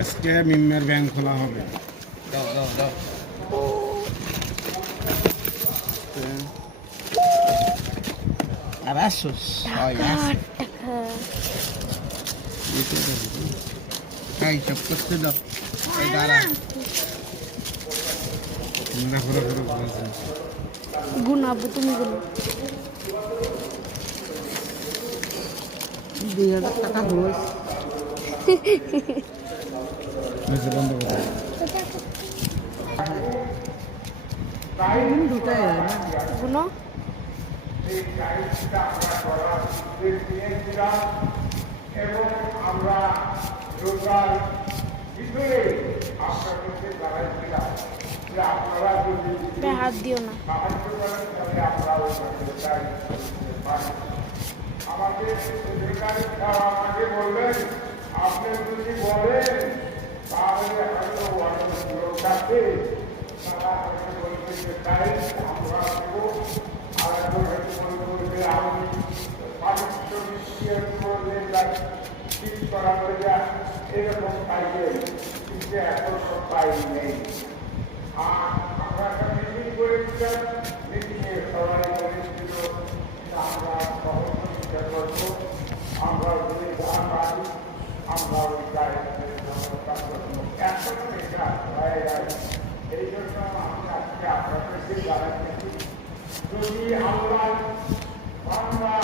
আজকে মিমের ব্যাংক খোলা হবে। দাও দাও দাও। আর আসুস এই সব করতে দাও। এই দাঁড়া গুনাবো তুমি গুলো 2000 টাকা ঘুষ বন্ধ করে দুটাই হয় না গুনো এবং আমরা রোজার ভিতরে আপনাদেরকে জানাইছিলাম যে আপনারা যদি হাত দিও না সাহায্য করেন তাহলে আমরা ওই রোজার পারি। আমাকে আমাকে বললেন আপনি যদি বলেন তাহলে হয়তো অনেক লোক আছে তারা হয়তো বলতে যে তাই আমরা দেবো আর একজন হয়তো মনে করবে আমি পারিশ্র বিশ্বের করলে ঠিক করা হয়ে যায় এরকম পাইবেন কিন্তু এত সব পাই নেই। আর আমরা একটা মিটিং করেছিলাম, মিটিংয়ে সবাই বলেছিল আমরা সহযোগিতা করবো, আমরা যদি গান পাই আমরা ওই গায়কদের ব্যবস্থা করবো। এখন এটা হয়ে যায়, এই জন্য আমি আজকে আপনাদেরকে জানাচ্ছি যদি আমরা বাংলা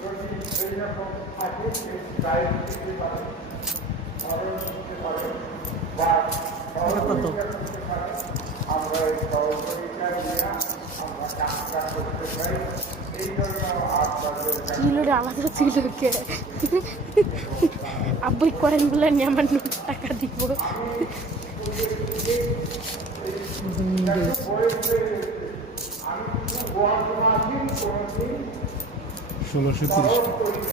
যদি এইরকম থাকে গায়ক দিতে পারে, স্মরণ করতে পারে বা সহযোগিতা করতে পারে, আমরা এই সহযোগিতা নিয়ে আমরা কাজটা করতে চাই। এই জন্য আপনাদের কিলোটা আলাদা ছিল কে আব্বুই কয়েন গুলো নিয়ে আমার টাকা দিব আমি 1630